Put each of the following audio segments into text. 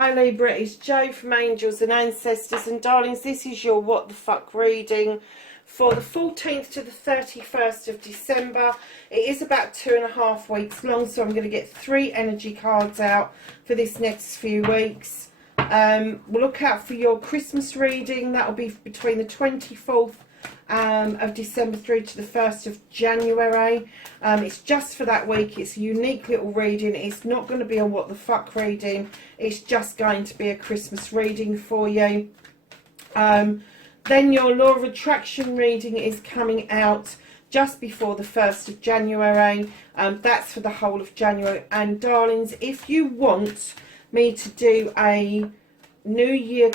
Hi Libra, it's Jo from Angels and Ancestors, and darlings, this is your what the fuck reading for the 14th to the 31st of December. It is about 2.5 weeks long, so I'm going to get 3 energy cards out for this next few weeks. We'll look out for your Christmas reading. That'll be between the 24th of December through to the 1st of January. It's just for that week. It's a unique little reading. It's not going to be a what the fuck reading. It's just going to be a Christmas reading for you. Then your law of attraction reading is coming out just before the 1st of January. That's for the whole of January. And darlings, if you want me to do a New Year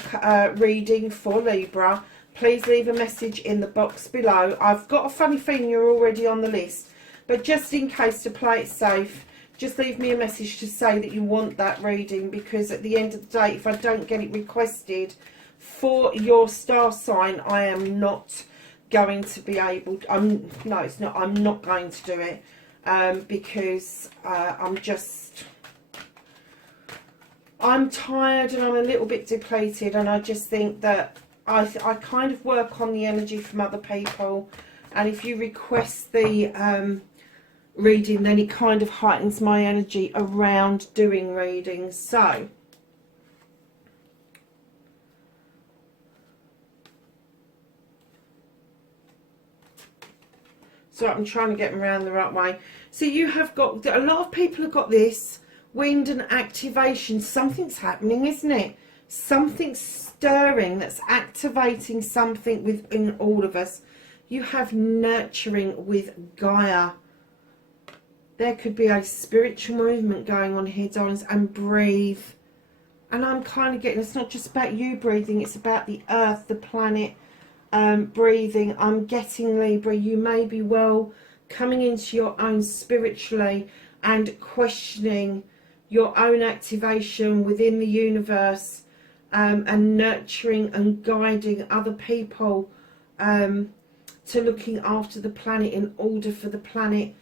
reading for Libra, please leave a message in the box below. I've got a funny feeling you're already on the list, but just in case, to play it safe, just leave me a message to say that you want that reading, because at the end of the day, if I don't get it requested for your star sign, I am not going to be able to, I'm not going to do it, because I'm tired and I'm a little bit depleted, and I just think that I kind of work on the energy from other people, and if you request the reading, then it kind of heightens my energy around doing readings. So I'm trying to get them around the right way. So you have got, a lot of people have got this wind and activation. Something's happening, isn't it? Something's stirring that's activating something within all of us. You have nurturing with Gaia. There could be a spiritual movement going on here, darlings. And breathe. And I'm kind of getting, it's not just about you breathing, it's about the earth, the planet breathing. I'm getting, Libra, you may be well coming into your own spiritually and questioning your own activation within the universe. And nurturing and guiding other people to looking after the planet in order for the planet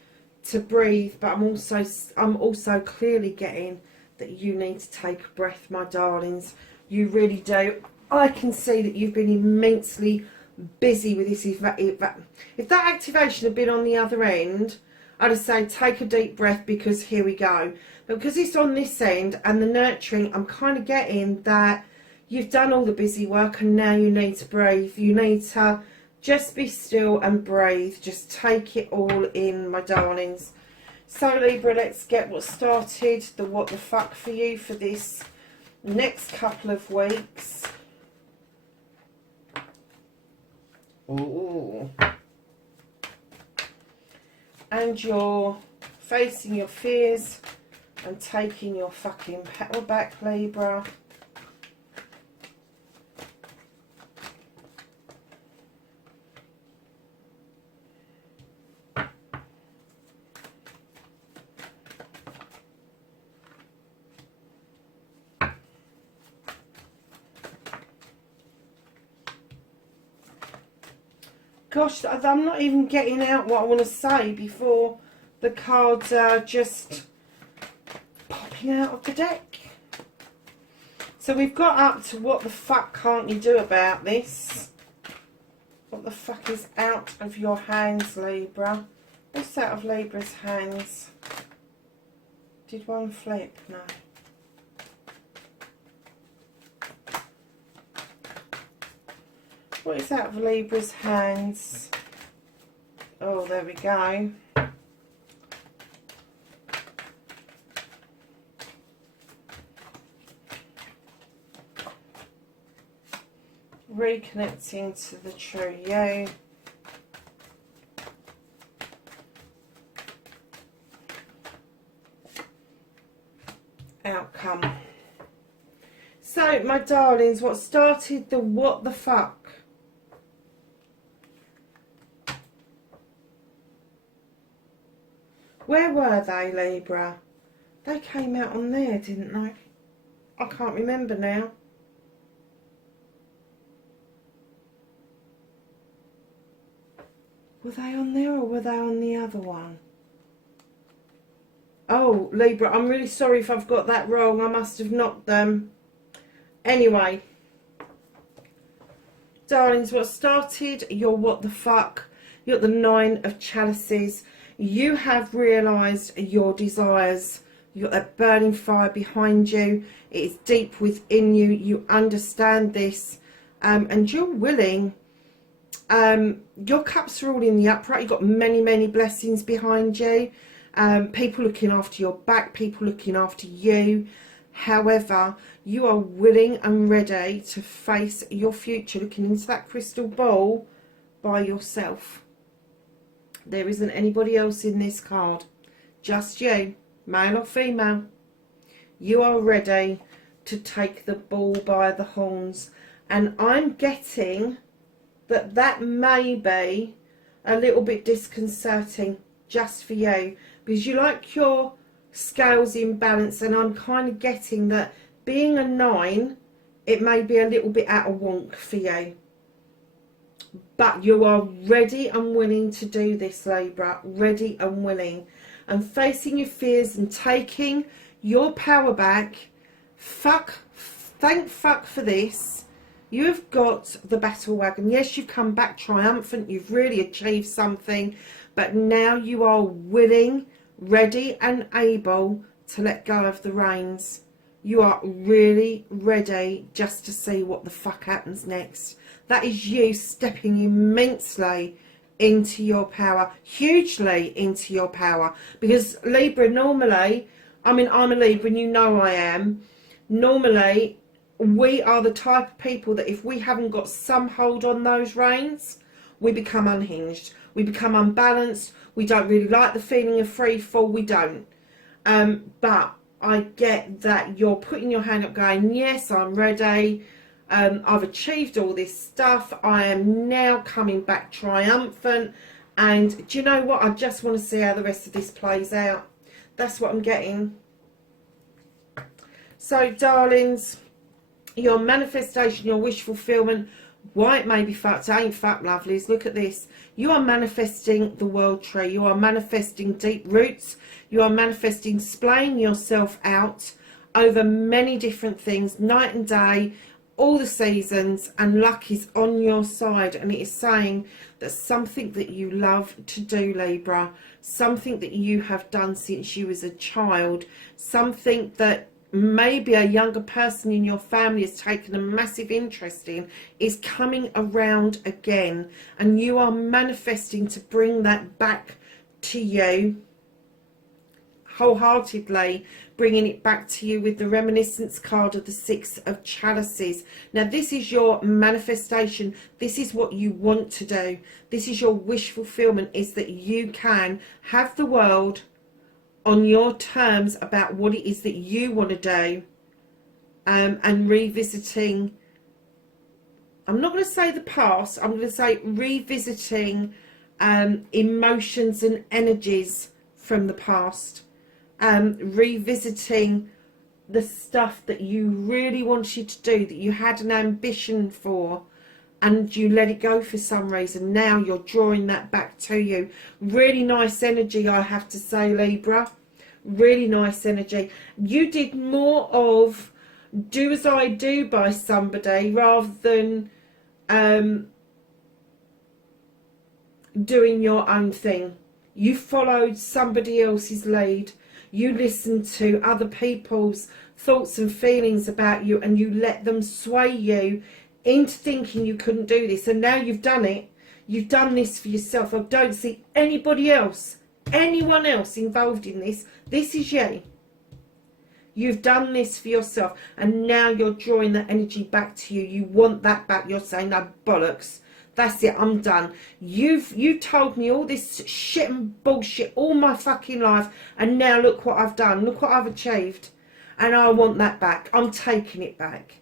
to breathe. But I'm also clearly getting that you need to take a breath, my darlings. You really do. I can see that you've been immensely busy with this. If that activation had been on the other end, I'd have said take a deep breath, because here we go. But because it's on this end and the nurturing, I'm kind of getting that you've done all the busy work and now you need to breathe. You need to just be still and breathe. Just take it all in, my darlings. So Libra, let's get what started. The what the fuck for you for this next couple of weeks. Ooh. And you're facing your fears and taking your fucking power back, Libra. Gosh, I'm not even getting out what I want to say before the cards are just popping out of the deck. So we've got up to what the fuck can't you do about this? What the fuck is out of your hands, Libra? What's out of Libra's hands? Did one flip? No. What is out of Libra's hands? Oh, there we go. Reconnecting to the true you. Outcome. So, my darlings, what started the what the fuck? Where were they, Libra? They came out on there, didn't they? I can't remember now. Were they on there or were they on the other one? Oh, Libra, I'm really sorry if I've got that wrong. I must have knocked them. Anyway, darlings, what started your what the fuck? You're at the 9 of chalices. You have realised your desires. You've got that burning fire behind you. It is deep within you. You understand this. And you're willing. Your cups are all in the upright. You've got many, many blessings behind you. People looking after your back. People looking after you. However, you are willing and ready to face your future, looking into that crystal ball by yourself. There isn't anybody else in this card. Just you, male or female. You are ready to take the bull by the horns. And I'm getting that that may be a little bit disconcerting just for you, because you like your scales in balance, and I'm kind of getting that being a 9, it may be a little bit out of wonk for you. But you are ready and willing to do this, Libra. Ready and willing. And facing your fears and taking your power back. Thank fuck for this. You've got the battle wagon. Yes, you've come back triumphant. You've really achieved something. But now you are willing, ready and able to let go of the reins. You are really ready just to see what the fuck happens next. That is you stepping immensely into your power, hugely into your power. Because Libra, normally, I mean, I'm a Libra and you know I am. Normally, we are the type of people that if we haven't got some hold on those reins, we become unhinged. We become unbalanced. We don't really like the feeling of free fall. We don't. But I get that you're putting your hand up going, yes, I'm ready. I've achieved all this stuff. I am now coming back triumphant. And do you know what? I just want to see how the rest of this plays out. That's what I'm getting. So, darlings, your manifestation, your wish fulfillment, why it may be fucked, it ain't fucked, lovelies. Look at this. You are manifesting the world tree. You are manifesting deep roots. You are manifesting splaying yourself out over many different things, night and day, all the seasons, and luck is on your side. And it is saying that something that you love to do, Libra, something that you have done since you was a child, something that maybe a younger person in your family has taken a massive interest in, is coming around again, and you are manifesting to bring that back to you wholeheartedly, bringing it back to you with the reminiscence card of the 6 of chalices. Now this is your manifestation. This is what you want to do. This is your wish fulfillment, is that you can have the world on your terms about what it is that you want to do, and revisiting, I'm not going to say the past, I'm going to say revisiting emotions and energies from the past, revisiting the stuff that you really wanted to do, that you had an ambition for, and you let it go for some reason. Now you're drawing that back to you. Really nice energy, I have to say, Libra. Really nice energy. You did more of do as I do by somebody rather than doing your own thing. You followed somebody else's lead. You listened to other people's thoughts and feelings about you, and you let them sway you into thinking you couldn't do this. And now you've done it. You've done this for yourself. I don't see anybody else, anyone else involved in this. This is you. You've done this for yourself, and now you're drawing that energy back to you. You want that back. You're saying, no, bollocks. That's it, I'm done. You told me all this shit and bullshit all my fucking life, and now look what I've done. Look what I've achieved. And I want that back. I'm taking it back.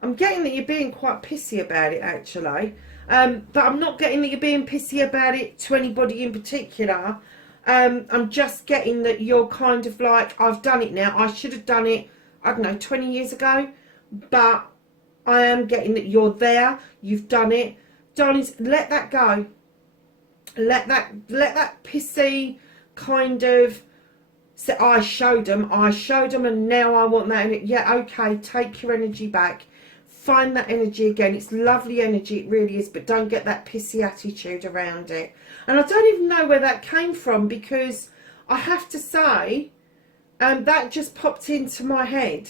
I'm getting that you're being quite pissy about it, actually. But I'm not getting that you're being pissy about it to anybody in particular. I'm just getting that you're kind of like, I've done it now. I should have done it, I don't know, 20 years ago. But I am getting that you're there. You've done it. Darlings, let that go. Let that pissy kind of say, I showed them, and now I want that. Yeah, okay, take your energy back. Find that energy again. It's lovely energy, it really is, but don't get that pissy attitude around it. And I don't even know where that came from, because I have to say, that just popped into my head.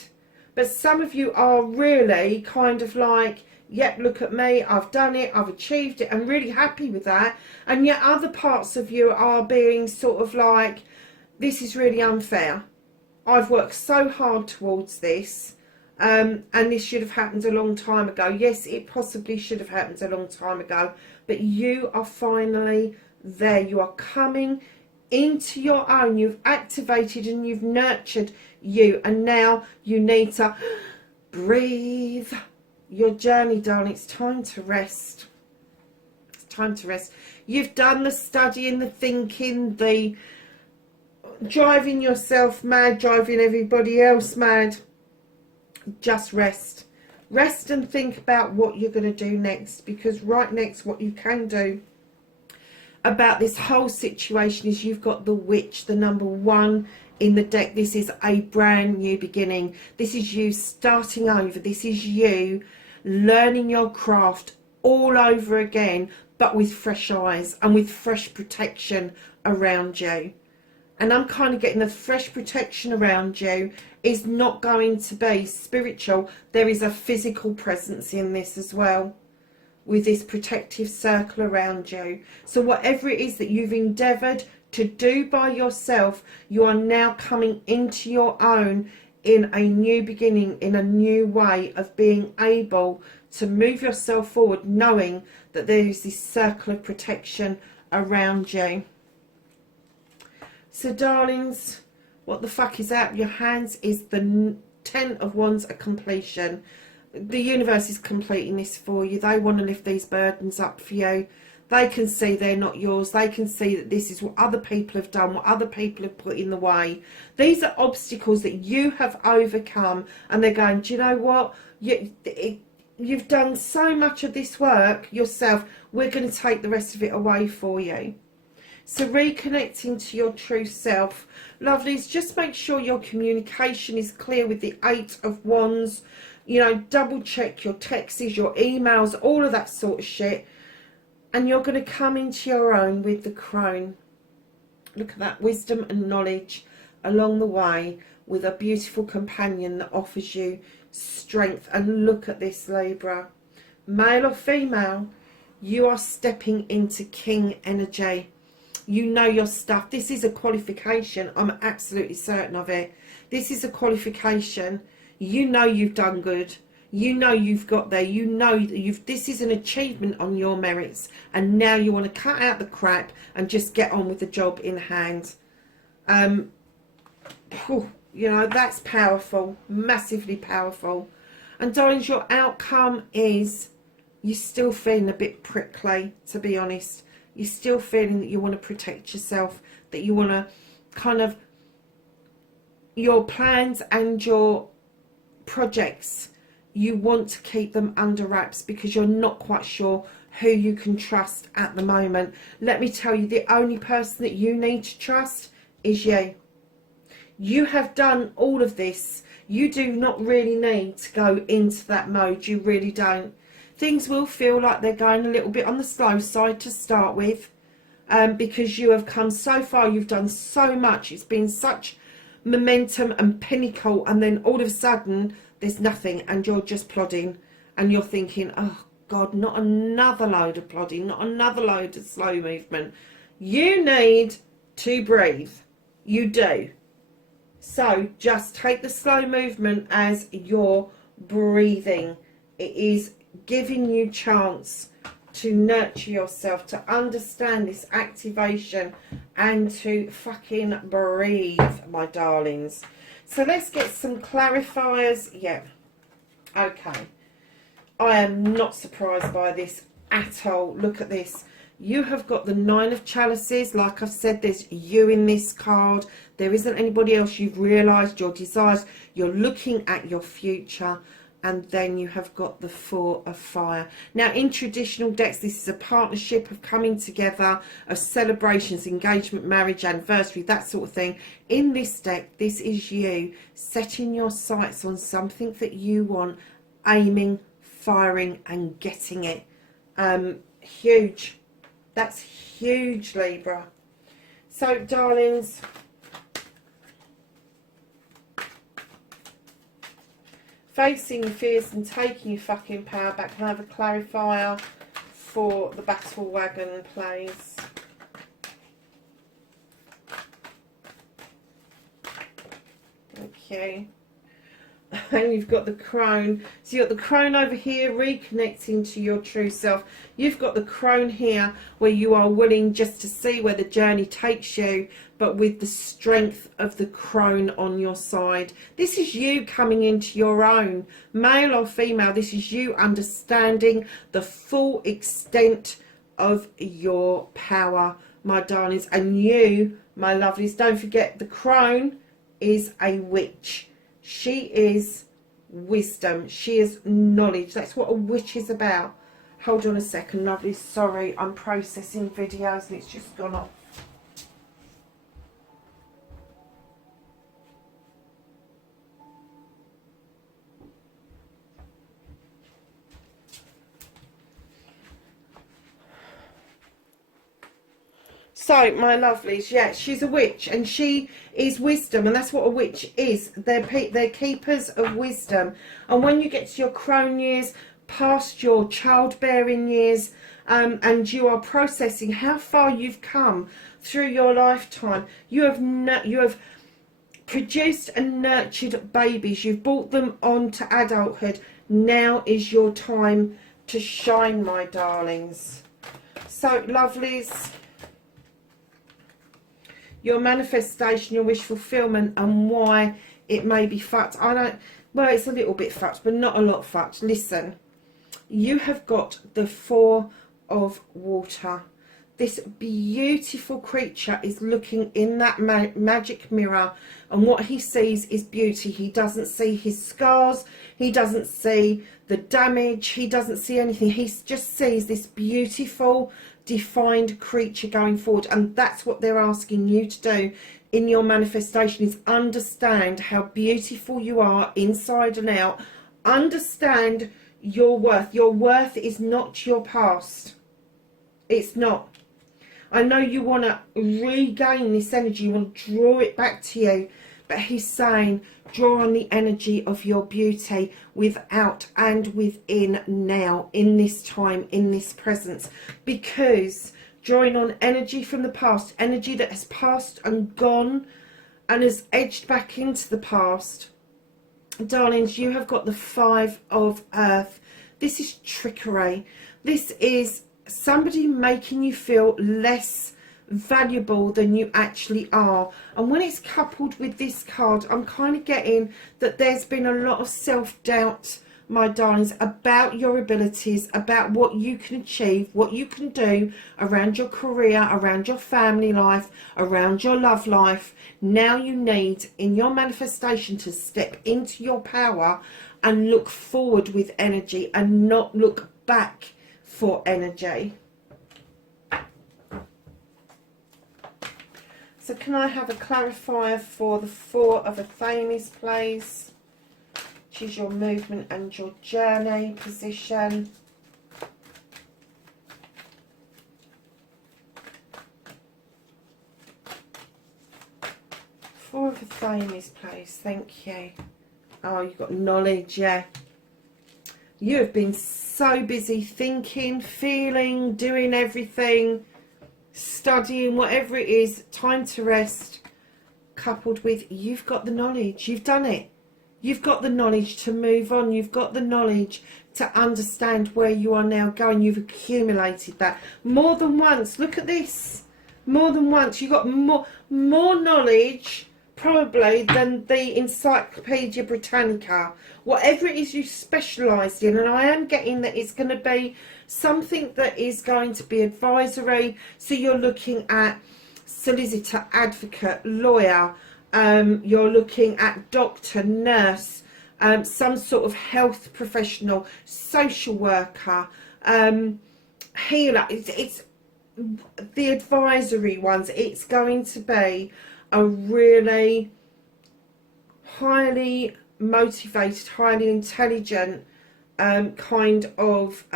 But some of you are really kind of like, yep, look at me, I've done it, I've achieved it, I'm really happy with that. And yet other parts of you are being sort of like, this is really unfair. I've worked so hard towards this, and this should have happened a long time ago. Yes, it possibly should have happened a long time ago, but you are finally there. You are coming into your own. You've activated and you've nurtured you, and now you need to breathe your journey, darling. It's time to rest. It's time to rest. You've done the studying, the thinking, the driving yourself mad, driving everybody else mad. Just rest. Rest and think about what you're going to do next, because right next, what you can do about this whole situation is you've got the witch, the number one in the deck. This is a brand new beginning. This is you starting over. This is you learning your craft all over again, but with fresh eyes and with fresh protection around you. And I'm kind of getting the fresh protection around you is not going to be spiritual. There is a physical presence in this as well, with this protective circle around you. So whatever it is that you've endeavoured to do by yourself, you are now coming into your own in a new beginning, in a new way of being able to move yourself forward, knowing that there is this circle of protection around you. So darlings, what the fuck is out of your hands is the 10 of Wands, a completion. The universe is completing this for you. They want to lift these burdens up for you. They can see they're not yours. They can see that this is what other people have done, what other people have put in the way. These are obstacles that you have overcome, and they're going, do you know what? You've done so much of this work yourself. We're going to take the rest of it away for you. So reconnecting to your true self. Lovelies, just make sure your communication is clear with the 8 of Wands. You know, double check your texts, your emails, all of that sort of shit. And you're going to come into your own with the crone. Look at that, wisdom and knowledge along the way, with a beautiful companion that offers you strength. And look at this, Libra. Male or female, you are stepping into king energy. You know your stuff. This is a qualification. I'm absolutely certain of it. This is a qualification. You know you've done good. You know you've got there. You know that this is an achievement on your merits. And now you want to cut out the crap and just get on with the job in hand. You know, that's powerful. Massively powerful. And darlings, your outcome is you're still feeling a bit prickly, to be honest. You're still feeling that you want to protect yourself, that you want to kind of, your plans and your projects, you want to keep them under wraps because you're not quite sure who you can trust at the moment. Let me tell you, the only person that you need to trust is you. You have done all of this. You do not really need to go into that mode. You really don't. Things will feel like they're going a little bit on the slow side to start with, because you have come so far, you've done so much, it's been such momentum and pinnacle, and then all of a sudden there's nothing and you're just plodding and you're thinking, oh God, not another load of plodding, not another load of slow movement. You need to breathe. You do. So just take the slow movement as you're breathing. It is giving you chance to nurture yourself, to understand this activation, and to fucking breathe, my darlings. So let's get some clarifiers. Yeah, okay, I am not surprised by this at all. Look at this. You have got the Nine of Chalices. Like I've said, there's you in this card. There isn't anybody else. You've realised your desires. You're looking at your future. And then you have got the Four of Fire. Now, in traditional decks, this is a partnership of coming together, of celebrations, engagement, marriage, anniversary, that sort of thing. In this deck, this is you setting your sights on something that you want, aiming, firing, and getting it. Huge. That's huge, Libra. So, darlings, facing your fears and taking your fucking power back. Can I have a clarifier for the battle wagon, please? Okay. And you've got the crone. So you've got the crone over here, reconnecting to your true self. You've got the crone here, where you are willing just to see where the journey takes you, but with the strength of the crone on your side. This is you coming into your own, male or female. This is you understanding the full extent of your power, my darlings. And you, my lovelies, don't forget the crone is a witch. She is wisdom. She is knowledge. That's what a witch is about. Hold on a second, lovely. Sorry, I'm processing videos and it's just gone off. So, my lovelies, yeah, she's a witch and she is wisdom, and that's what a witch is. They're keepers of wisdom. And when you get to your crone years, past your childbearing years, and you are processing how far you've come through your lifetime, you have produced and nurtured babies. You've brought them on to adulthood. Now is your time to shine, my darlings. So, lovelies, your manifestation, your wish fulfillment, and why it may be fucked. Well, it's a little bit fucked, but not a lot fucked. Listen, you have got the Four of Water. This beautiful creature is looking in that magic mirror, and what he sees is beauty. He doesn't see his scars. He doesn't see the damage. He doesn't see anything. He just sees this beautiful, defined creature going forward, and that's what they're asking you to do in your manifestation, is understand how beautiful you are inside and out. Understand your worth. Your worth is not your past. It's not. I know you want to regain this energy, you want to draw it back to you, but he's saying draw on the energy of your beauty without and within now, in this time, in this presence, because drawing on energy from the past, energy that has passed and gone and has edged back into the past, darlings, you have got the Five of Earth. This is trickery. This is somebody making you feel less valuable than you actually are. And when it's coupled with this card, I'm kind of getting that there's been a lot of self-doubt, my darlings, about your abilities, about what you can achieve, what you can do around your career, around your family life, around your love life. Now you need, in your manifestation, to step into your power and look forward with energy and not look back for energy. So can I have a clarifier for the Four of Athames, please? Which is your movement and your journey position. Four of Athames, please. Thank you. Oh, you've got knowledge, yeah. You have been so busy thinking, feeling, doing everything, studying, whatever it is, time to rest, coupled with you've got the knowledge, you've done it. You've got the knowledge to move on. You've got the knowledge to understand where you are now going. You've accumulated that more than once. Look at this. More than once. You've got more knowledge, probably than the Encyclopedia Britannica, whatever it is you specialised in. And I am getting that it's going to be something that is going to be advisory. So you're looking at solicitor, advocate, lawyer, you're looking at doctor, nurse, some sort of health professional, social worker, healer. It's the advisory ones. It's going to be a really highly motivated, highly intelligent kind of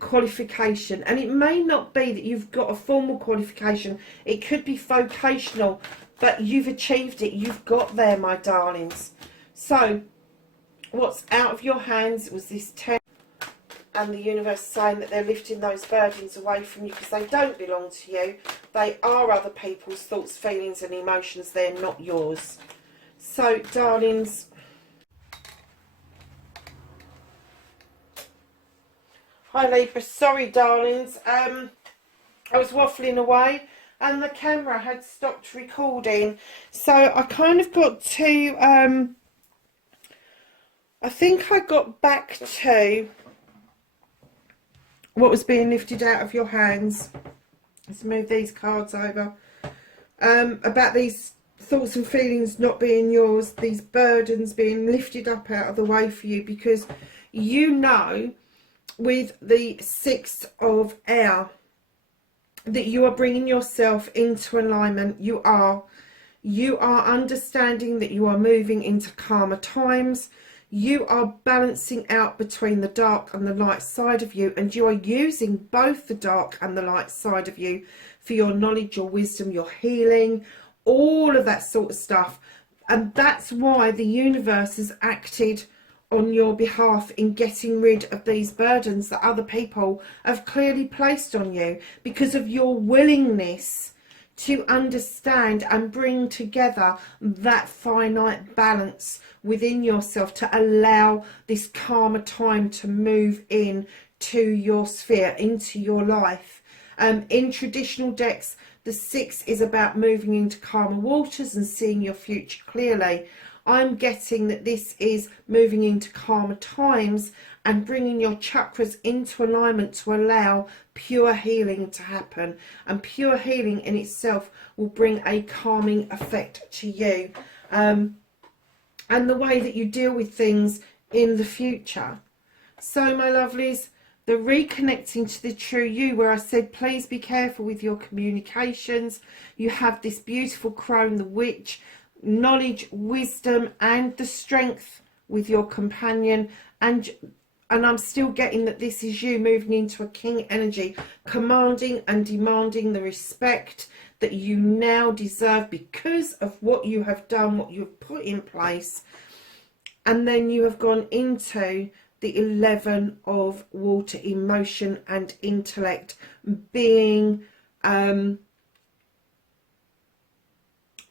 qualification. And it may not be that you've got a formal qualification, it could be vocational, but you've achieved it, you've got there, my darlings. So what's out of your hands was this 10, and the universe saying that they're lifting those burdens away from you because they don't belong to you. They are other people's thoughts, feelings and emotions. They're not yours. So, darlings, hi Libra, sorry darlings, I was waffling away and the camera had stopped recording. So I kind of got to, I think I got back to what was being lifted out of your hands. Let's move these cards over. About these thoughts and feelings not being yours, these burdens being lifted up out of the way for you, because you know with the 6 of air that you are bringing yourself into alignment. You are understanding that you are moving into calmer times. You are balancing out between the dark and the light side of you, and you are using both the dark and the light side of you for your knowledge, your wisdom, your healing, all of that sort of stuff. And that's why the universe has acted on your behalf in getting rid of these burdens that other people have clearly placed on you, because of your willingness to understand and bring together that finite balance within yourself to allow this calmer time to move in to your sphere, into your life. In traditional decks, the 6 is about moving into calmer waters and seeing your future clearly. I'm getting that this is moving into calmer times and bringing your chakras into alignment to allow pure healing to happen. And pure healing in itself will bring a calming effect to you. And the way that you deal with things in the future. So, my lovelies, the reconnecting to the true you, where I said, please be careful with your communications. You have this beautiful crone, the witch, knowledge, wisdom, and the strength with your companion. And I'm still getting that this is you moving into a king energy, commanding and demanding the respect that you now deserve because of what you have done, what you have put in place. And then you have gone into the 11 of water, emotion and intellect, being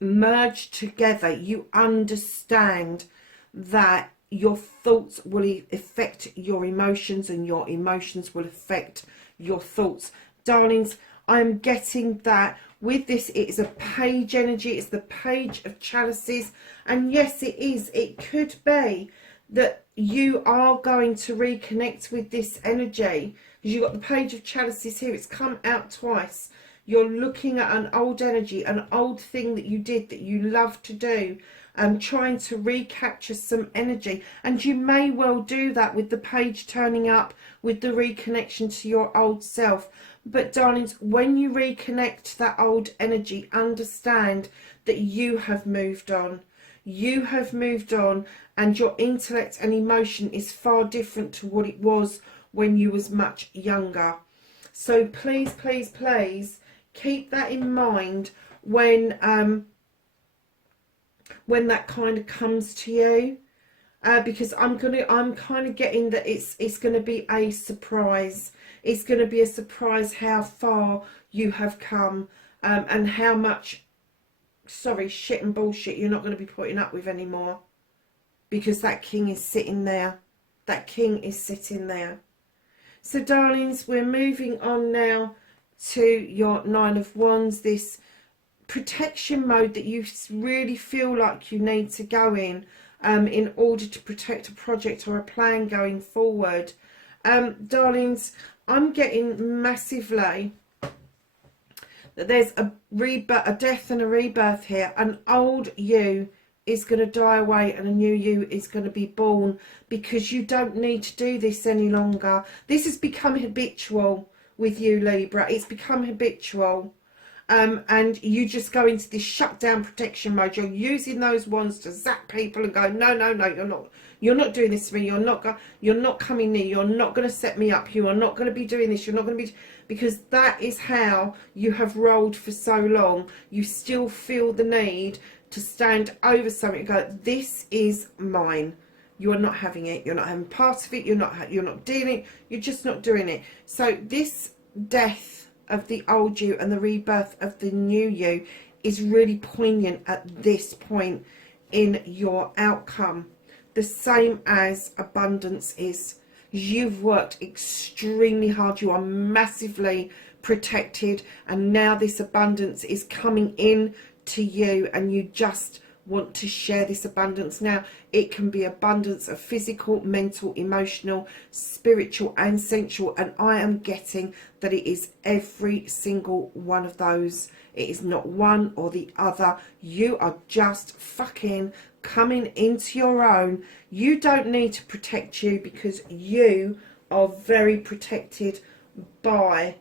merged together. You understand that your thoughts will affect your emotions and your emotions will affect your thoughts. Darlings, I'm getting that with this, it is a page energy. It's the page of chalices. And yes, it is. It could be that you are going to reconnect with this energy, because you've got the page of chalices here. It's come out twice. You're looking at an old energy, an old thing that you did that you love to do, trying to recapture some energy. And you may well do that with the page turning up, with the reconnection to your old self. But darlings, when you reconnect to that old energy, understand that you have moved on. You have moved on, and your intellect and emotion is far different to what it was when you was much younger. So please, please, please keep that in mind when that kind of comes to you, because I'm kind of getting that it's going to be a surprise. It's going to be a surprise how far you have come, and how much, sorry, shit and bullshit you're not going to be putting up with anymore, because that king is sitting there. That king is sitting there. So darlings, we're moving on now to your 9 of Wands, this protection mode that you really feel like you need to go in order to protect a project or a plan going forward. Darlings, I'm getting massively that there's a rebirth, a death and a rebirth here. An old you is going to die away and a new you is going to be born, because you don't need to do this any longer. This has become habitual with you, Libra. It's become habitual. And you just go into this shutdown protection mode. You're using those wands to zap people and go, no, no, no, you're not doing this to me. You're not coming near. You're not going to set me up. You are not going to be doing this. You're not going to be, because that is how you have rolled for so long. You still feel the need to stand over something and go, this is mine. You are not having it. You're not having part of it. You're not dealing it. You're just not doing it. So this death of the old you and the rebirth of the new you is really poignant at this point in your outcome. The same as abundance is. You've worked extremely hard. You are massively protected, and now this abundance is coming in to you, and you just want to share this abundance. Now it can be abundance of physical, mental, emotional, spiritual and sensual, and I am getting that it is every single one of those. It is not one or the other. You are just fucking coming into your own. You don't need to protect you, because you are very protected by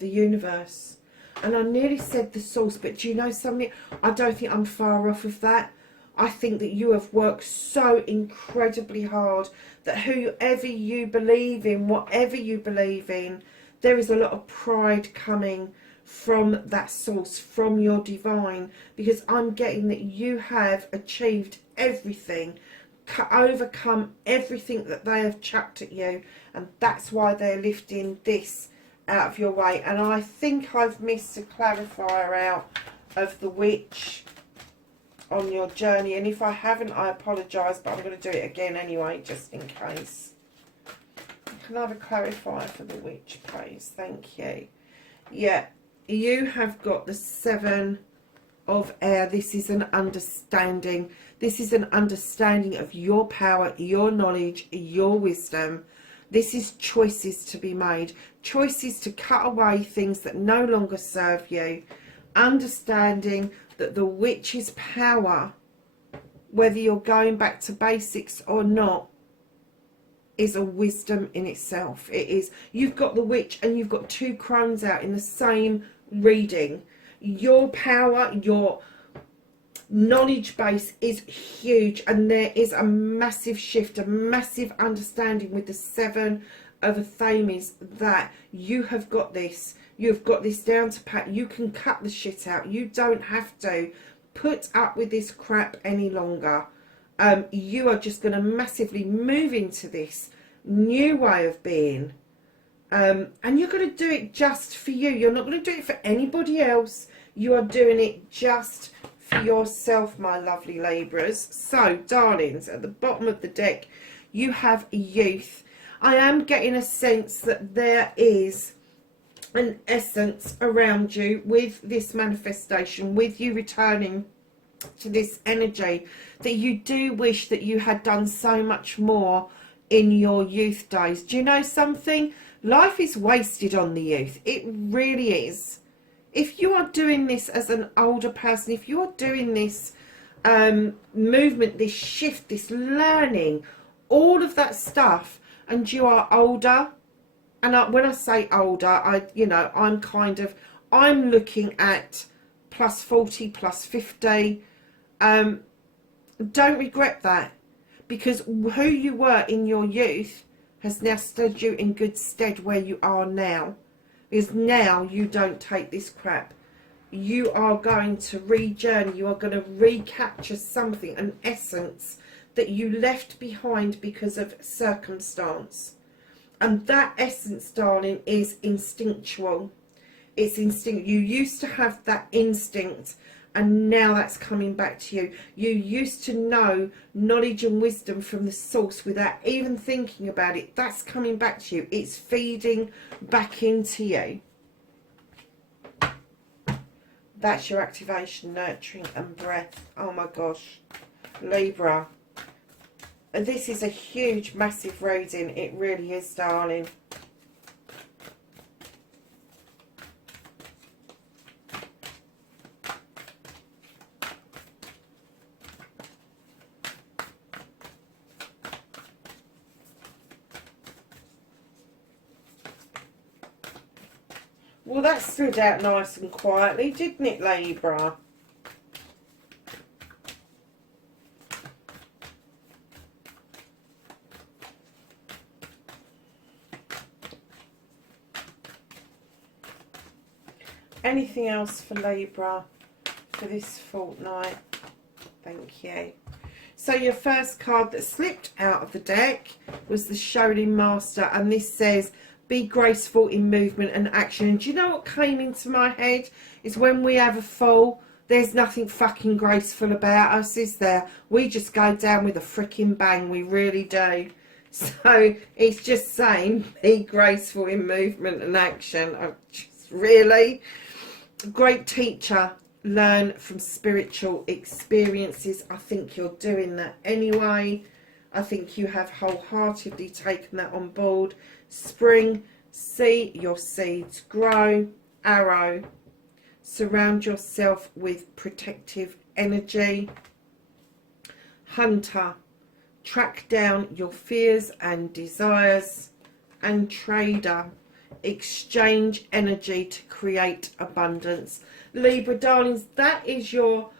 the universe. And I nearly said the source, but do you know something? I don't think I'm far off of that. I think that you have worked so incredibly hard that whoever you believe in, whatever you believe in, there is a lot of pride coming from that source, from your divine, because I'm getting that you have achieved everything, overcome everything that they have chucked at you, and that's why they're lifting this out of your way. And I think I've missed a clarifier out of the witch on your journey, and if I haven't, I apologise, but I'm going to do it again anyway, just in case. Can I have a clarifier for the witch, please? Thank you. Yeah, you have got the 7 of air. This is an understanding. This is an understanding of your power, your knowledge, your wisdom. This is choices to be made. Choices to cut away things that no longer serve you. Understanding that the witch's power, whether you're going back to basics or not, is a wisdom in itself. It is. You've got the witch and you've got 2 crones out in the same reading. Your power, your knowledge base is huge, and there is a massive shift, a massive understanding with the 7 of Athames that you have got this. You've got this down to pat. You can cut the shit out. You don't have to put up with this crap any longer. You are just going to massively move into this new way of being. And you're going to do it just for you. You're not going to do it for anybody else. You are doing it just for yourself, my lovely Libras. So, darlings, at the bottom of the deck, you have youth. I am getting a sense that there is an essence around you with this manifestation, with you returning to this energy, that you do wish that you had done so much more in your youth days. Do you know something? Life is wasted on the youth. It really is. If you are doing this as an older person, if you are doing this movement, this shift, this learning, all of that stuff, and you are older, and when I say older, I'm looking at plus 40, plus 50. Don't regret that, because who you were in your youth has now stood you in good stead where you are now. Because now you don't take this crap. You are going to re-journey. You are going to recapture something, an essence that you left behind because of circumstance. And that essence, darling, is instinctual. It's instinct. You used to have that instinct, and now that's coming back to you. You used to know knowledge and wisdom from the source without even thinking about it. That's coming back to you. It's feeding back into you. That's your activation, nurturing and breath. Oh my gosh. Libra. This is a huge, massive reading. It really is, darling. Well, that stood out nice and quietly, didn't it, Libra? Anything else for Libra for this fortnight? Thank you. So your first card that slipped out of the deck was the Shaolin Master, and this says, be graceful in movement and action. And do you know what came into my head? Is when we have a fall, there's nothing fucking graceful about us, is there? We just go down with a freaking bang. We really do. So it's just saying, be graceful in movement and action. Really? Great teacher. Learn from spiritual experiences. I think you're doing that anyway. I think you have wholeheartedly taken that on board. Spring, see your seeds grow. Arrow, surround yourself with protective energy. Hunter, track down your fears and desires. And Trader, exchange energy to create abundance. Libra darlings, that is your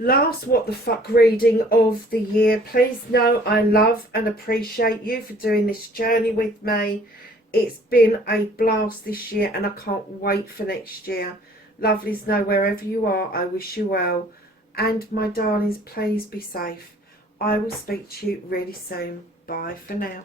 last what the fuck reading of the year. Please know I love and appreciate you for doing this journey with me. It's been a blast this year and I can't wait for next year. Lovelies, know wherever you are, I wish you well. And my darlings, please be safe. I will speak to you really soon. Bye for now.